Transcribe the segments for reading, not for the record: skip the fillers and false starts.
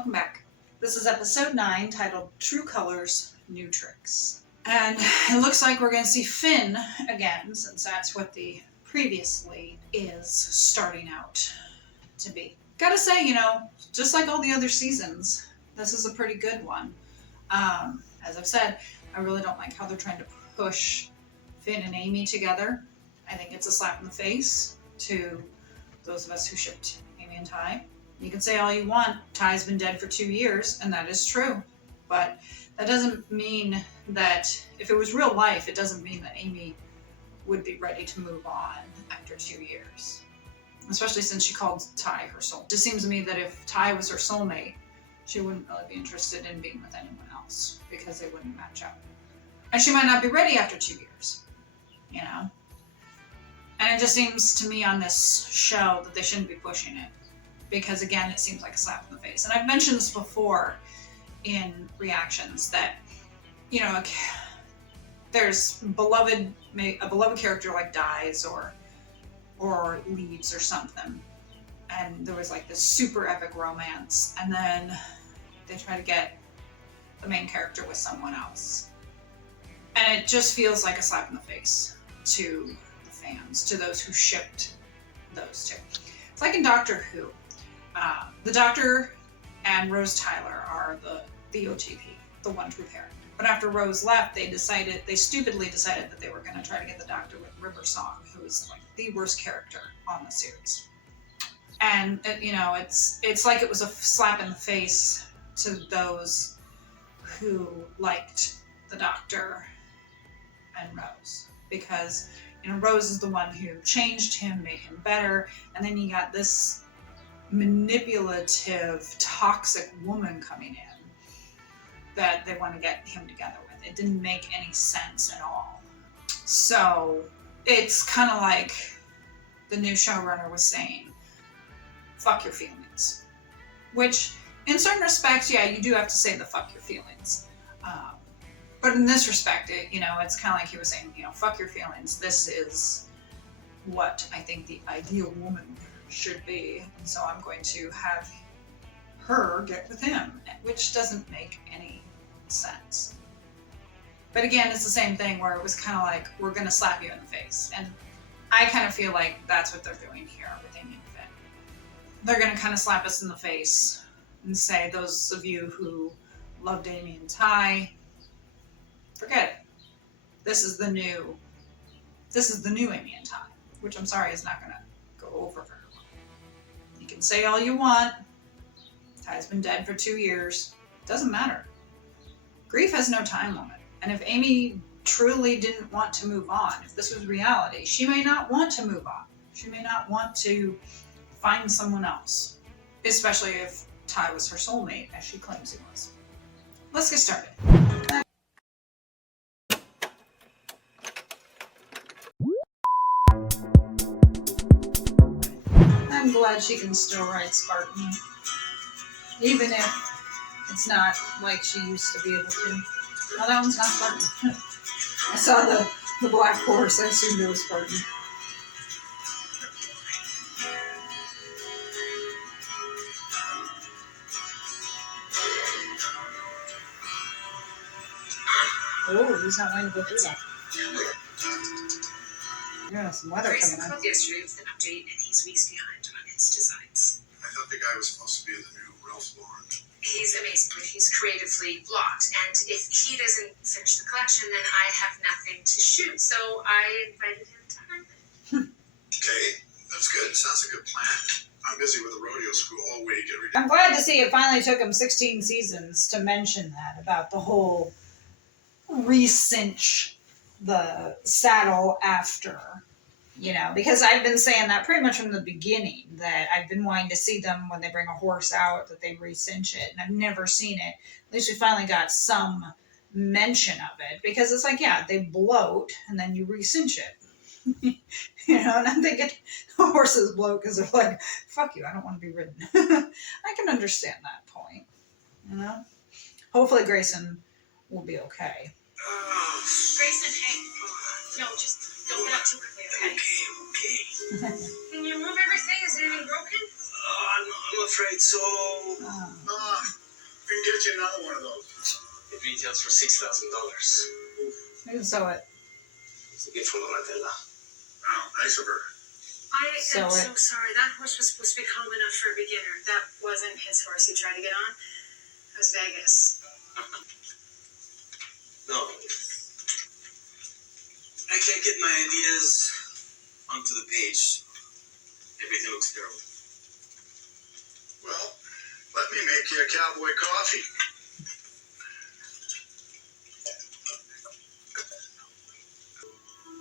Welcome back. This is episode 9, titled True Colors, New Tricks. And it looks like we're going to see Finn again, since that's what the previous lead is starting out to be. Gotta say, just like all the other seasons, this is a pretty good one. As I've said, I really don't like how they're trying to push Finn and Amy together. I think it's a slap in the face to those of us who shipped Amy and Ty. You can say all you want, Ty's been dead for 2 years, and that is true. But that doesn't mean that, if it was real life, it doesn't mean that Amy would be ready to move on after 2 years. Especially since she called Ty her soul. It just seems to me that if Ty was her soulmate, she wouldn't really be interested in being with anyone else, because they wouldn't match up. And she might not be ready after 2 years, And it just seems to me on this show that they shouldn't be pushing it. Because again, it seems like a slap in the face. And I've mentioned this before in reactions that, there's a beloved character like dies or leaves or something. And there was like this super epic romance. And then they try to get the main character with someone else. And it just feels like a slap in the face to the fans, to those who shipped those two. It's like in Doctor Who. The Doctor and Rose Tyler are the OTP, the one true pair. But after Rose left, they stupidly decided that they were going to try to get the Doctor with River Song, who is like the worst character on the series. And it's like it was a slap in the face to those who liked the Doctor and Rose, because Rose is the one who changed him, made him better, and then you got this manipulative, toxic woman coming in that they want to get him together with. It didn't make any sense at all. So it's kind of like the new showrunner was saying, fuck your feelings. Which, in certain respects, yeah, you do have to say the fuck your feelings. But in this respect, it's kind of like he was saying, fuck your feelings. This is what I think the ideal woman should be, and so I'm going to have her get with him, which doesn't make any sense. But again, it's the same thing where it was kind of like, we're going to slap you in the face, and I kind of feel like that's what they're doing here with Amy and Finn. They're going to kind of slap us in the face and say, those of you who loved Amy and Ty, forget it. This is the new Amy and Ty, which I'm sorry is not going to go over very well. You can say all you want. Ty's been dead for 2 years. Doesn't matter. Grief has no time limit. And if Amy truly didn't want to move on, if this was reality, she may not want to move on. She may not want to find someone else, especially if Ty was her soulmate, as she claims he was. Let's get started. I'm glad she can still ride Spartan, even if it's not like she used to be able to. Oh, that one's not Spartan. I saw the black horse. I assumed it was Spartan. Oh, he's not wanting to go through that. Yeah, some weather coming up. Called yesterday with an update, and he's weeks behind on his designs. I thought the guy was supposed to be the new Ralph Lauren. He's amazing, but he's creatively blocked, and if he doesn't finish the collection, then I have nothing to shoot. So I invited him to Heartland. Okay, that's good. Sounds like a good plan. I'm busy with a rodeo school all week, every day. I'm glad to see it finally took him 16 seasons to mention that about the whole re-cinch the saddle after, because I've been saying that pretty much from the beginning, that I've been wanting to see them when they bring a horse out, that they re-cinch it, and I've never seen it. At least we finally got some mention of it, because it's like, yeah, they bloat and then you re-cinch it. And I'm thinking horses bloat because they're like, fuck you, I don't want to be ridden. I can understand that point, Hopefully Grayson will be okay. Grayson, hey. No, just don't get up too quickly, okay? Okay. Can you move everything? Is anything broken? I'm a afraid so. We can get you another one of those. It retails for $6,000. Maybe sew it. It's a gift from Donatella. Wow, nice of her. I So am so sorry. That horse was supposed to be calm enough for a beginner. That wasn't his horse he tried to get on. It was Vegas. No. I can't get my ideas onto the page. Everything looks terrible. Well, let me make you a cowboy coffee.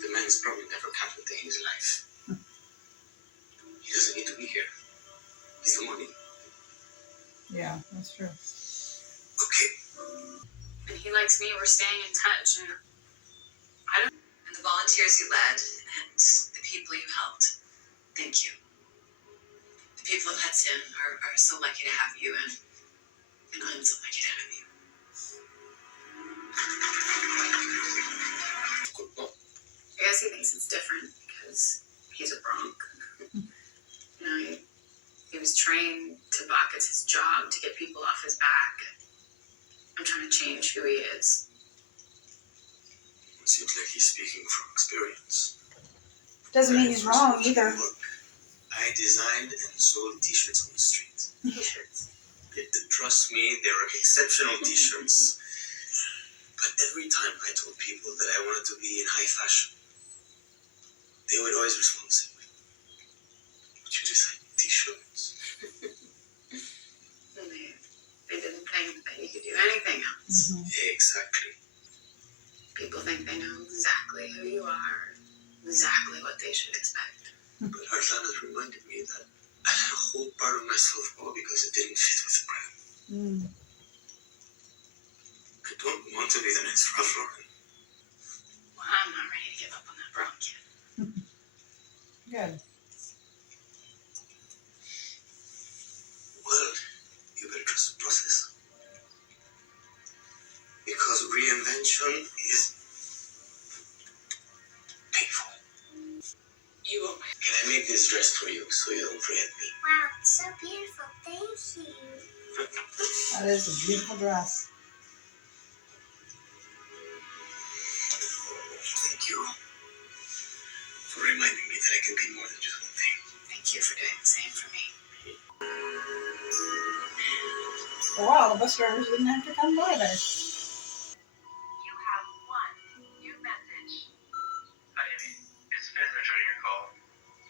The man's probably never counted a day in his life. He doesn't need to be here. He's the money. Yeah, that's true. Okay. And he likes me. We're staying in touch. And And the volunteers you led and the people you helped, thank you. The people of Hudson are so lucky to have you, and I'm so lucky to have you. I guess he thinks it's different because he's a Bronc. You know, he was trained to balk. It's his job to get people off his back. I'm trying to change who he is. It seems like he's speaking from experience. Doesn't mean he's wrong either. Look, I designed and sold t-shirts on the street. T-shirts. Trust me, they were exceptional t-shirts. But every time I told people that I wanted to be in high fashion, they would always respond the same way. But you design t-shirts. And they didn't think that you could do anything else. Exactly. People think they know exactly who you are, exactly what they should expect. But Heartland has reminded me that I had a whole part of myself go because it didn't fit with the brand. I don't want to be the next Ralph Lauren. Well, I'm not ready to give up on that Bronc yet. Good. Well, you better trust the process. Because reinvention is painful. You are my Can I make this dress for you so you don't forget me? Wow, it's so beautiful. Thank you. That is a beautiful dress. Thank you for reminding me that I can be more than just one thing. Thank you for doing the same for me. Wow, the bus drivers didn't have to come by there. You have one new message. Hi, Amy. It's Ben returning your call.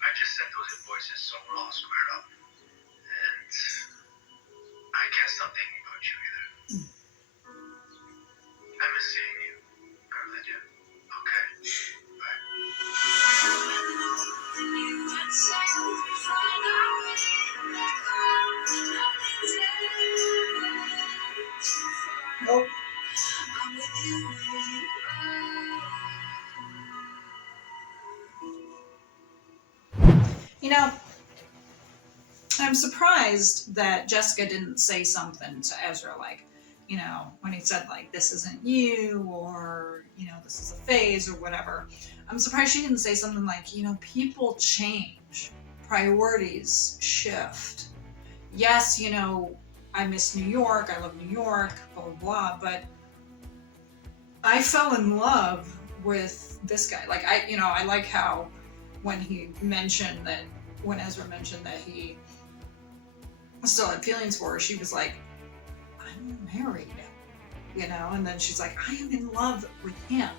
I just sent those invoices, so we're all squared up. And I can't stop thinking about you either. I miss seeing you. I really do. Okay. Bye. Nope. You know, I'm surprised that Jessica didn't say something to Ezra, like, you know, when he said, like, this isn't you, or, you know, this is a phase, or whatever. I'm surprised she didn't say something like, you know, people change, priorities shift. Yes, you know, I miss New York, I love New York, blah, blah, blah, but I fell in love with this guy. Like, I like how when he mentioned that, when Ezra mentioned that he still had feelings for her, she was like, I'm married, you know, and then she's like, I am in love with him,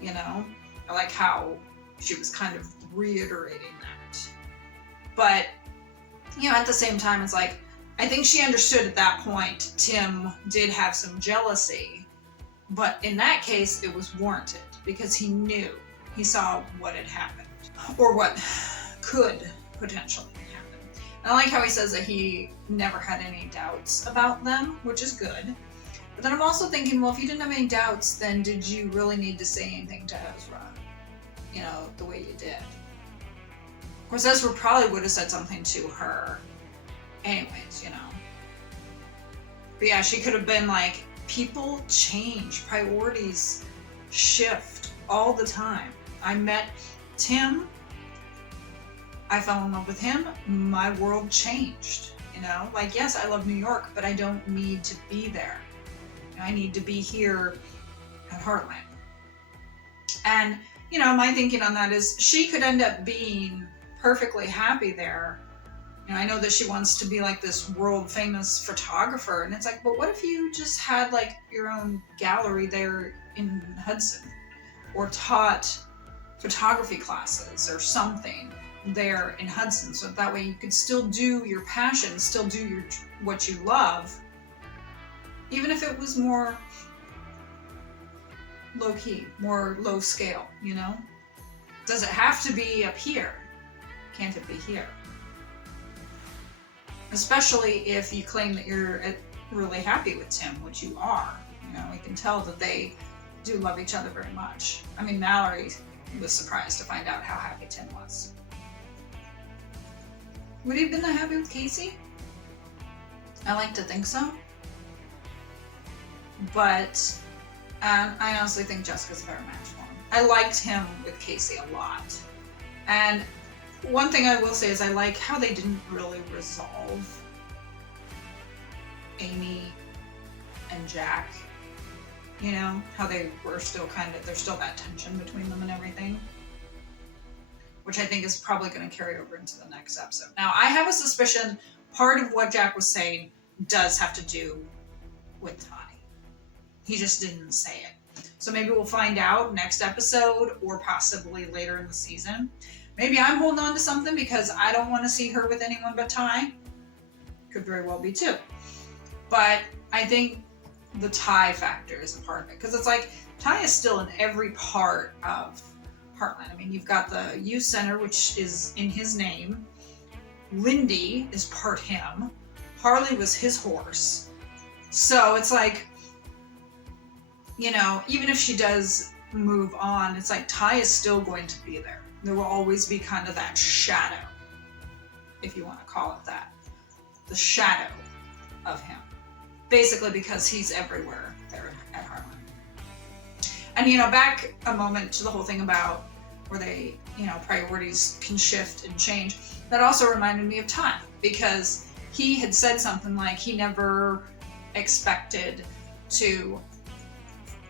you know. I like how she was kind of reiterating that. But, you know, at the same time, it's like, I think she understood at that point Tim did have some jealousy, but in that case, it was warranted because he knew, he saw what had happened, or what could potentially happen. And I like how he says that he never had any doubts about them, which is good. But then I'm also thinking, well, if you didn't have any doubts, then did you really need to say anything to Ezra? You know, the way you did. Of course, Ezra probably would have said something to her anyways, you know. But yeah, she could have been like, people change, priorities shift all the time. I met Tim, I fell in love with him, my world changed you know? Like, yes, I love New York, but I don't need to be there. I need to be here at Heartland. And, you know, my thinking on that is she could end up being perfectly happy there. You know, I know that she wants to be like this world famous photographer, and it's like, but what if you just had like your own gallery there in Hudson, or taught photography classes or something there in Hudson, so that way you could still do your passion, still do what you love, even if it was more low key, more low scale, you know? Does it have to be up here? Can't it be here? Especially if you claim that you're really happy with Tim, which you are. You know, we can tell that they do love each other very much. I mean, Mallory was surprised to find out how happy Tim was. Would he have been that happy with Casey? I like to think so. But I honestly think Jessica's a better match for him. I liked him with Casey a lot. And one thing I will say is I like how they didn't really resolve Amy and Jack. You know, how they were still there's still that tension between them and everything. Which I think is probably going to carry over into the next episode. Now, I have a suspicion part of what Jack was saying does have to do with Ty. He just didn't say it. So maybe we'll find out next episode or possibly later in the season. Maybe I'm holding on to something because I don't want to see her with anyone but Ty. Could very well be too. But I think the Ty factor is a part of it. Because it's like, Ty is still in every part of Heartland. I mean, you've got the youth center, which is in his name. Lindy is part him. Harley was his horse. So it's like, you know, even if she does move on, it's like Ty is still going to be there. There will always be kind of that shadow, if you want to call it that. The shadow of him. Basically because he's everywhere there at Heartland. And, you know, back a moment to the whole thing about where they, you know, priorities can shift and change. That also reminded me of Ty, because he had said something like he never expected to,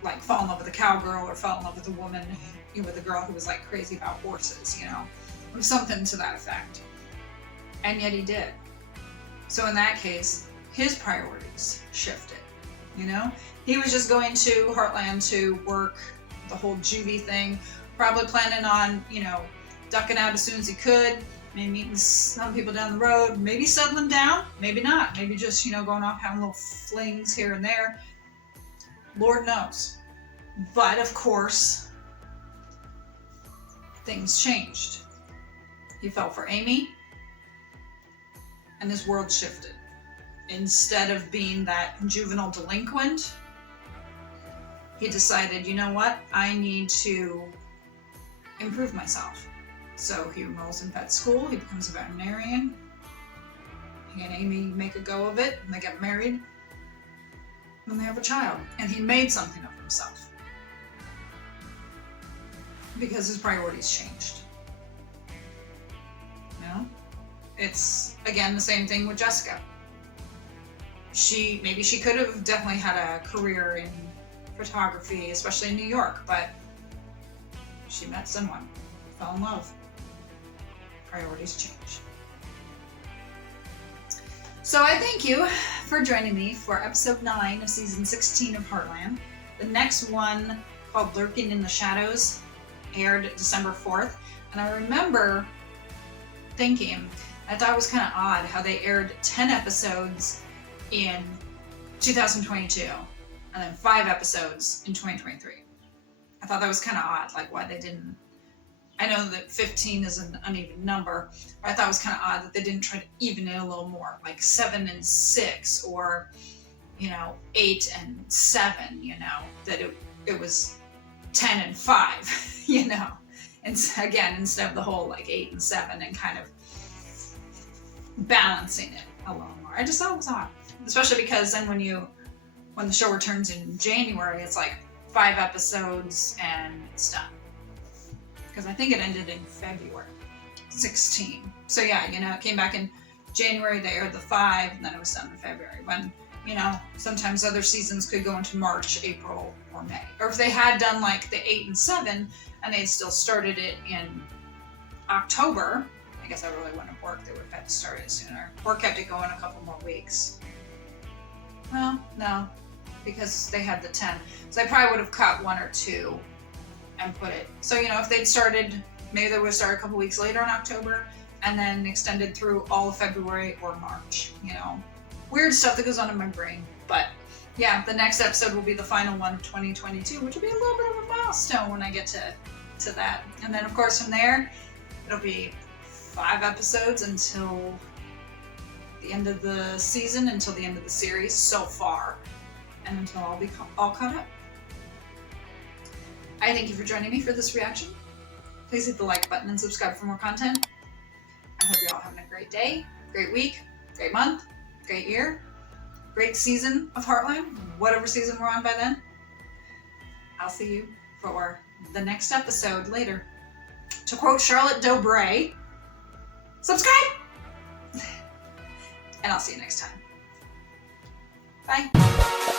like, fall in love with a cowgirl or fall in love with a woman, you know, with a girl who was, like, crazy about horses, you know. Or something to that effect. And yet he did. So in that case, his priorities shifted, you know? He was just going to Heartland to work the whole juvie thing, probably planning on, you know, ducking out as soon as he could, maybe meeting some people down the road, maybe settling down, maybe not, maybe just, you know, going off having little flings here and there. Lord knows. But of course, things changed. He fell for Amy, and his world shifted. Instead of being that juvenile delinquent, he decided, you know what, I need to improve myself. So he enrolls in vet school, he becomes a veterinarian. He and Amy make a go of it, and they get married, and they have a child. And he made something of himself. Because his priorities changed. You know? It's, again, the same thing with Jessica. Maybe she could have definitely had a career in photography, especially in New York, but she met someone, fell in love. Priorities change. So I thank you for joining me for episode 9 of season 16 of Heartland. The next one, called Lurking in the Shadows, aired December 4th, and I remember thinking, I thought it was kind of odd how they aired 10 episodes in 2022 and then 5 episodes in 2023. I thought that was kind of odd, like why they didn't. I know that 15 is an uneven number, but I thought it was kind of odd that they didn't try to even it a little more, like 7 and 6, or, you know, 8 and 7, you know, that it was 10 and 5, you know, and again, instead of the whole like 8 and 7 and kind of balancing it a little more. I just thought it was odd, especially because then when the show returns in January, it's like 5 episodes and it's done. Because I think it ended in February 16. So yeah, you know, it came back in January they aired the 5, and then it was done in February. When, you know, sometimes other seasons could go into March, April, or May. Or if they had done like the 8 and 7, and they'd still started it in October, I guess that really wouldn't have worked. They would have had to start it sooner. Or kept it going a couple more weeks. Well, no, because they had the 10. So they probably would have cut 1 or 2 and put it. So, you know, if they'd started, maybe they would have started a couple weeks later in October and then extended through all of February or March, you know. Weird stuff that goes on in my brain. But yeah, the next episode will be the final one of 2022, which will be a little bit of a milestone when I get to that. And then, of course, from there, it'll be 5 episodes until the end of the season, until the end of the series so far, and until I'll be all caught up. I thank you for joining me for this reaction. Please hit the like button and subscribe for more content. I hope you're all having a great day, great week, great month, great year, great season of Heartland, whatever season we're on by then. I'll see you for the next episode later. To quote Charlotte Dobray, subscribe! And I'll see you next time. Bye.